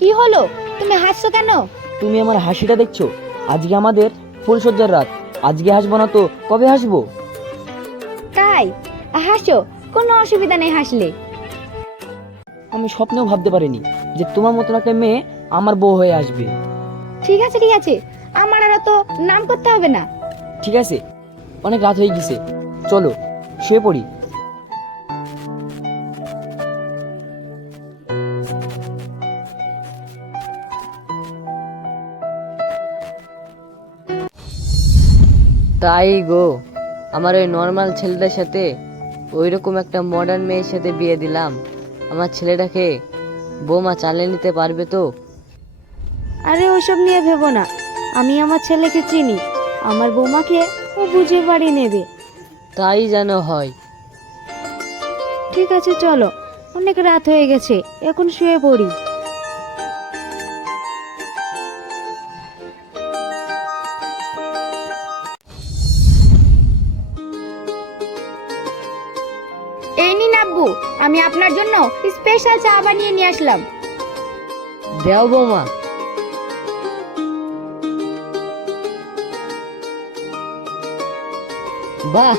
কি হলো, তুমি হাসছো কেন? তুমি আমার হাসিটা দেখছো? আজকে আমাদের ফুলসজ্জার রাত। আজকে হাসবো না তো কবে হাসবো? তাই হাসো, কোনো অসুবিধা নেই হাসলে। আমি স্বপ্নেও ভাবতে পারিনি যে তোমার মতন একটা মেয়ে আমার বউ হয়ে আসবে। ঠিক আছে ঠিক আছে, আমার আর তো নাম করতে হবে না। ঠিক আছে, অনেক রাত হয়ে গেছে, চলো শুয়ে পড়ি। তাই গো, আমার ওই নর্মাল ছেলেটার সাথে ওইরকম একটা মডার্ন মেয়ের সাথে বিয়ে দিলাম। আমার ছেলেটাকে বৌমা চালিয়ে নিতে পারবে তো? আরে ওসব নিয়ে ভেবো না, আমি আমার ছেলেকে চিনি, আমার বৌমাকে ও বুঝে বাড়ি নেবে। তাই যেন হয়। ঠিক আছে চলো, অনেক রাত হয়ে গেছে, এখন শুয়ে পড়ি। এই নিন আব্বু, আমি আপনার জন্য স্পেশাল চা বানিয়ে নিয়ে আসলাম। দেও বৌমা। বাহ,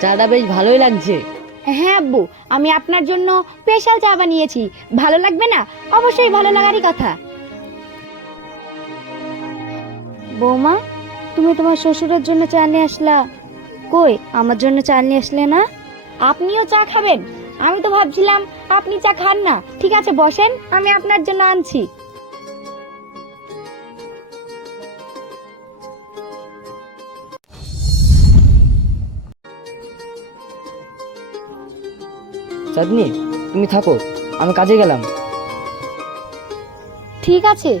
চাটা বেশ ভালোই লাগছে। হ্যাঁ আব্বু, আমি আপনার জন্য স্পেশাল চা বানিয়েছি, ভালো লাগবে না? অবশ্যই ভালো লাগারই কথা। বৌমা, তুমি তোমার শ্বশুরের জন্য চা নিয়ে আসলা, কই আমার জন্য চা নিয়ে আসলে না? আপনিও চা খাবেন? আমি তো ভাবছিলাম আপনি চা খান না। ঠিক আছে বসেন, আমি আপনার জন্য আনছি। চাঁদনি, তুমি থাকো, আমি কাজে গেলাম। ঠিক আছে।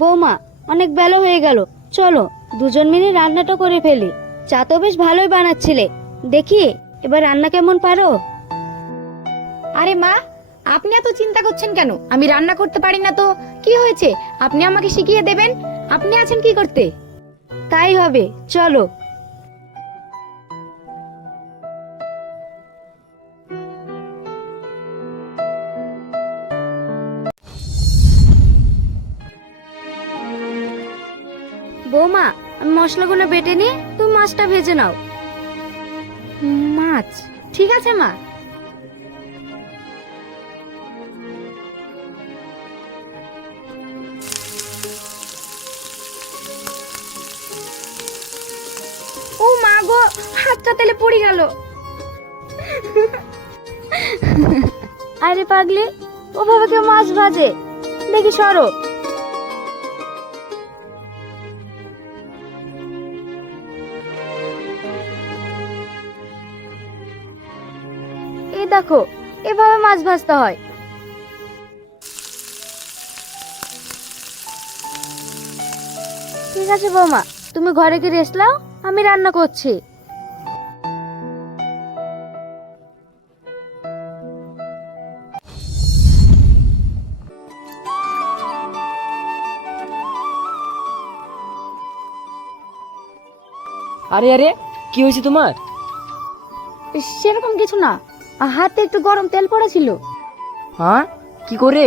বৌমা, অনেক বেলা হয়ে গেল, চলো দুজন মিলে রান্নাটা করে ফেলি। চা তো বেশ ভালোই বানাচ্ছিলে, দেখি এবার রান্না কেমন পারো। আরে মা, আপনি এত চিন্তা করছেন কেন? আমি রান্না করতে পারি না তো কি হয়েছে, আপনি আমাকে শিখিয়ে দেবেন। আপনি আছেন কি করতে? তাই হবে, চলো। বৌমা, আমি মশলাগুলো বেটে নিয়ে তুমি মাছটা ভেজে নাও। মাছ? ঠিক আছে মা। ও মা গো, হাতটা তেলে পড়ে গেল। আরে পাগলি, ওভাবে কেউ মাছ ভাজে? দেখি সরো। এই দেখো, এভাবে মাছ ভাজতে হয়। ঠিক আছে বৌমা, তুমি ঘরে গিয়ে রেস্ট নাও, আমি রান্না করছি। আরে আরে, কি হয়েছে তোমার? সেরকম কিছু না, হাতে একটু গরম তেল পড়েছিল। হ্যাঁ, কি করে?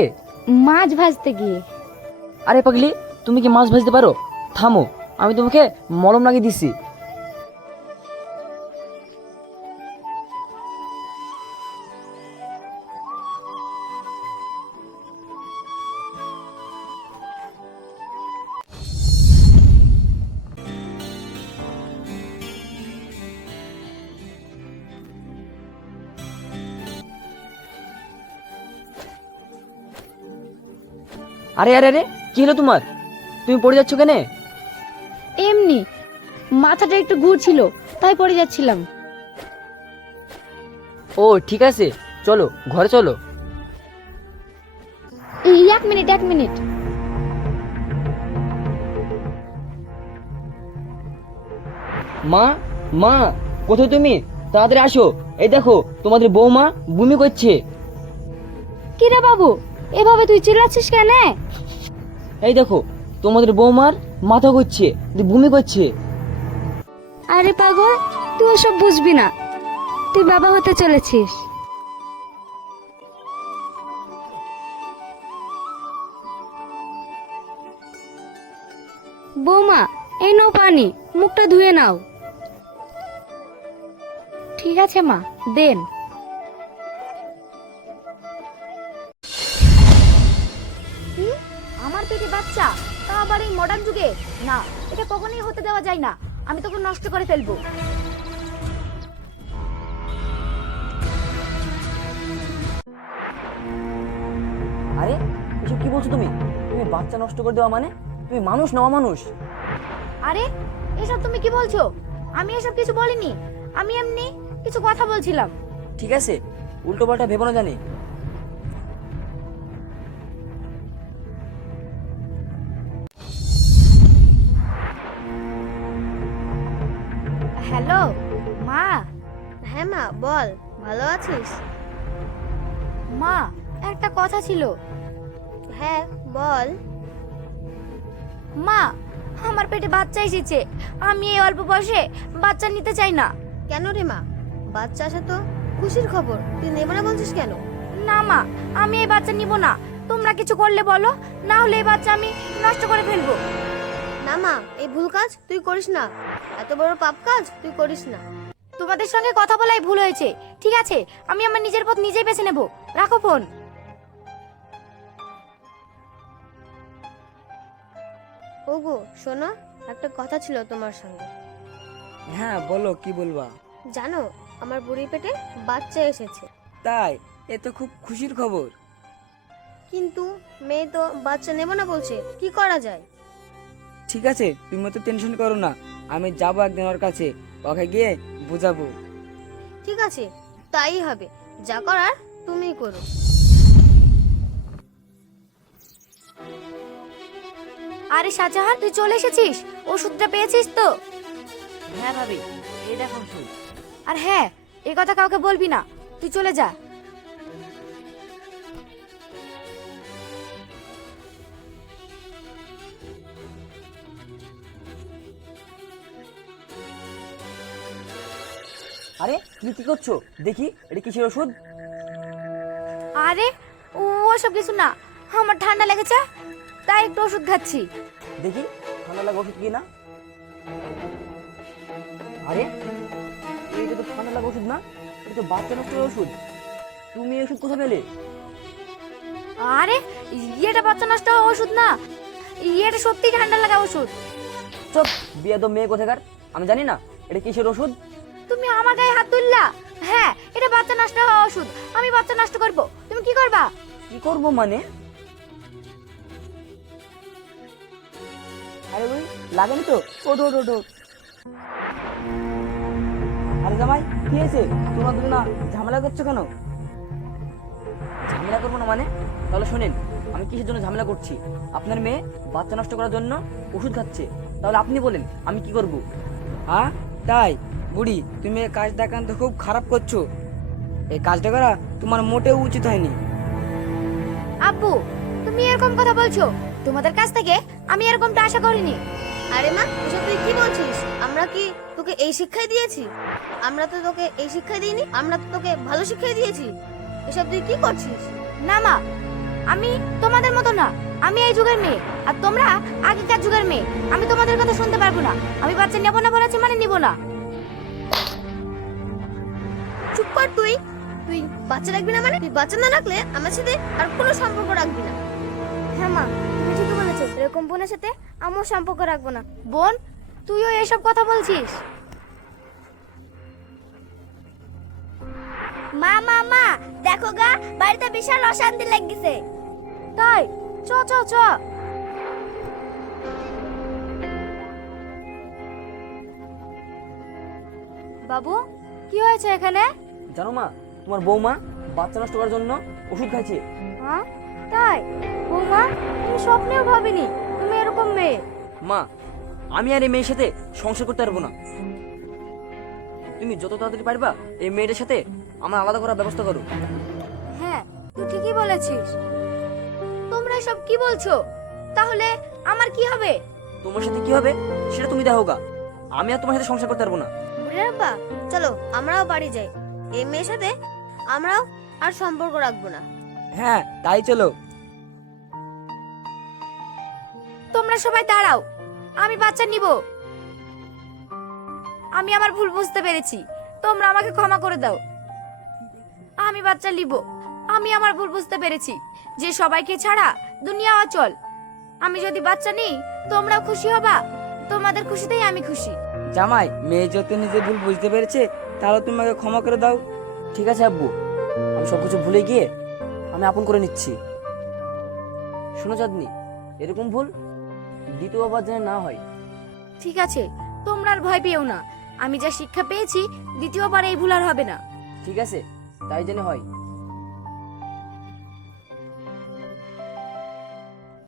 মাছ ভাজতে গিয়ে। আরে পাগলি, তুমি কি মাছ ভাজতে পারো? থামো, আমি তোমাকে মলম লাগিয়ে দিচ্ছি। আরে আরে আরে, কি হলো তোমার? তুমি পড়ে যাচ্ছ কেন? এমনি মাথাটা একটু ঘুরছিল, তাই পড়ে যাচ্ছিলাম। ও ঠিক আছে, চলো ঘরে চলো। এই এক মিনিট এক মিনিট। মা, মা, কোথায় তুমি? তাড়াতাড়ি আসো, এই দেখো তোমাদের বৌমা বমি করছে। কিরে বাবু, এভাবে তুই চিল্লাচ্ছিস কেন? এই দেখো তোমাদের বৌমার মাথা ঘুরছে, বমি করছে। আরে পাগল, তুই ওসব বুঝবি না, তুই বাবা হতে চলেছিস। বৌমা, এই নাও পানি, মুখটা ধুয়ে নাও। ঠিক আছে মা, দেন। আমার পেটে বাচ্চা, তা আবার এই মডার্ন যুগে? না, এটা কখনোই হতে দেওয়া যায় না। আমি তোকে নষ্ট করে ফেলবো। আরে এসব কি বলছো তুমি? তুমি বাচ্চা নষ্ট করে দেওয়া মানে? তুমি মানুষ না অমানুষ? আরে এসব তুমি কি বলছো? আমি এসব কিছু বলিনি, আমি এমনি কিছু কথা বলছিলাম। ঠিক আছে, উল্টো পাল্টা ভেবো না জানি। হ্যালো মা। হ্যাঁ মা, বল, ভালো আছিস? মা, একটা কথা ছিল। হ্যাঁ বল। মা, আমার পেটে বাচ্চা এসেছে, আমি এই অল্প বয়সে বাচ্চা নিতে চাই না। কেন রে মা, বাচ্চা আসা তো খুশির খবর, তুই নেব না বলছিস কেন? না মা, আমি এই বাচ্চা নিব না। তোমরা কিছু করলে বলো, না হলে এই বাচ্চা আমি নষ্ট করে ফেলবো। না মা, এই ভুল কাজ তুই করিস না, এত বড় পাপ কাজ তুই করিস না। তোমাদের সঙ্গে কথা বলাই ভুল হয়েছে, ঠিক আছে? আমি আমার নিজের পথ নিজেই বেছে নেব। রাখো ফোন। ওগো শোনো, একটা কথা ছিল তোমার সঙ্গে। হ্যাঁ বলো, কি বলবা? জানো, আমার বুড়ির পেটে বাচ্চা এসেছে। তাই? এ তো খুব খুশির খবর। কিন্তু মেয়ে তো বাচ্চা নেব না বলছে, কি করা যায়? ঠিক আছে, তুমি তো টেনশন করো না, আমি যাবো একদিন ওর কাছে, ওকে গিয়ে বুঝাবো। ঠিক আছে, তাই হবে, যা করার তুমিই করো। আরে শাহজাহান, তুই চলে এসেছিস? ওষুধটা পেয়েছিস তো? হ্যাঁ ভাবি, এই দেখো ওষুধ। আর হ্যাঁ, এই কথা কাউকে বলবি না, তুই চলে যা। আরে তুমি কি করছো? দেখি এটা কিসের ওষুধ? আরে ওসব কিছু না, আমার ঠান্ডা লেগেছে তাই একটু ওষুধ খাচ্ছি। দেখি ঠান্ডা লাগা ওষুধ কি না। আরে এইটা তো ঠান্ডা লাগা ওষুধ না, এটা তো বাচ্চা নষ্টের ওষুধ। তুমি এই ওষুধ কোথায় পেলে? আরে এটা বাচ্চা নষ্ট হওয়া ওষুধ না, এটা সত্যি ঠান্ডা লাগা ওষুধ। চুপ, বিয়াদব মেয়ে কোথাকার! আমি জানি না এটা কিসের ওষুধ। তুমি আমার গায়ে হাত তুললা? হ্যাঁ, এটা বাচ্চা নষ্ট হওয়া ওষুধ, আমি বাচ্চা নষ্ট করব। তুমি কি করবা? কি করবো মানে? আরে ওই লাগেনি তো, ওঠো ওঠো ওঠো। আরে জামাই, কি হয়েছে? তোমরা দুজন না ঝামেলা করছো কেন? ঝামেলা করবো না মানে? তাহলে শোনেন, আমি কিসের জন্য ঝামেলা করছি? আপনার মেয়ে বাচ্চা নষ্ট করার জন্য ওষুধ খাচ্ছে, তাহলে আপনি বলেন আমি কি করব? হ্যাঁ তাই? বুড়ি, তুমি এই কাজটা কিন্তু খুব খারাপ করছো। এই কাজটা করা তোমার মোটেও উচিত হয়নি। আব্বু, তুমি এরকম কথা বলছো? তোমাদের কাছ থেকে আমি এরকমটা আশা করিনি। আরে মা, এসব তুই কি বলছিস? আমরা কি তোকে এই শিক্ষাই দিয়েছি? আমরা তো তোকে এই শিক্ষাই দিইনি, আমরা তো তোকে ভালো শিক্ষাই দিয়েছি। এসব তুই কি করছিস? না মা, আমি তোমাদের মতো না, আমি এই যুগের মেয়ে আর তোমরা আগেকার যুগের মেয়ে। আমি তোমাদের কথা শুনতে পারবো না। আমি বাচ্চা নেবো না বলেছি মানে নিব না। চুপ কর তুই। তুই বাচ্চা রাখবি না মানে? তুই বাচ্চা না রাখলে আমার সাথে আর কোনো সম্পর্ক রাখবি না। হ্যাঁ মা, তুমি ঠিকই বলেছো, এরকম বোনের সাথে আমিও সম্পর্ক রাখবো না। বোন, তুইও এসব কথা বলছিস? মা মা মা, দেখো গা, বাড়িতে বিশাল অশান্তি লেগেছে। তাই? চ চ চ। বাবু, কি হয়েছে এখানে? জানো মা, তোমার বৌমা বাচ্চা নষ্ট করার জন্য ওষুধ খাইছে। হ্যাঁ তাই? বৌমা, আমি স্বপ্নেও ভাবিনি তুমি এরকম মেয়ে। মা, আমি আর এই মেয়ের সাথে সংসার করতে পারবো না। তুমি যত তাড়াতাড়ি পারবা এই মেয়েটার সাথে আমার আলাদা করার ব্যবস্থা করো। হ্যাঁ, তুই ঠিকই বলেছিস। তোমরা সব কি বলছো? তাহলে আমার কি হবে? তোমার সাথে কি হবে সেটা তুমি দেখো গা। আমি আর তোমার সাথে সংসার করতে পারবো না। বুড়ির আব্বা, চলো আমরাও বাড়ি যাই। এই মেয়ের সাথে আমরাও আর সম্পর্ক রাখবো না। হ্যাঁ তাই চলো। তোমরা সবাই দাঁড়াও, আমি বাচ্চা নিব। আমি আমার ভুল বুঝতে পেরেছি, তোমরা আমাকে ক্ষমা করে দাও। আমি বাচ্চা নিব। আমি আমার ভুল বুঝতে পেরেছি যে সবাইকে ছাড়া দুনিয়া অচল। আমি যদি বাচ্চা নিই তোমরাও খুশি হবা, তোমাদের খুশিতেই আমি খুশি। জামাই, মেয়ে যত নিজে ভুল বুঝতে পেরেছে তাহলে তুমি আমাকে ক্ষমা করে দাও। ঠিক আছে আব্বু, আমি সবকিছু ভুলে গিয়ে আমি আপন করে নিচ্ছি। শোনো চাঁদনি, এরকম ভুল দ্বিতীয়বার যেন না হয়। ঠিক আছে, তোমরা আর ভয় পেও না। আমি যা শিক্ষা পেয়েছি দ্বিতীয়বার এই ভুল আর হবে না। ঠিক আছে, তাই যেন হয়।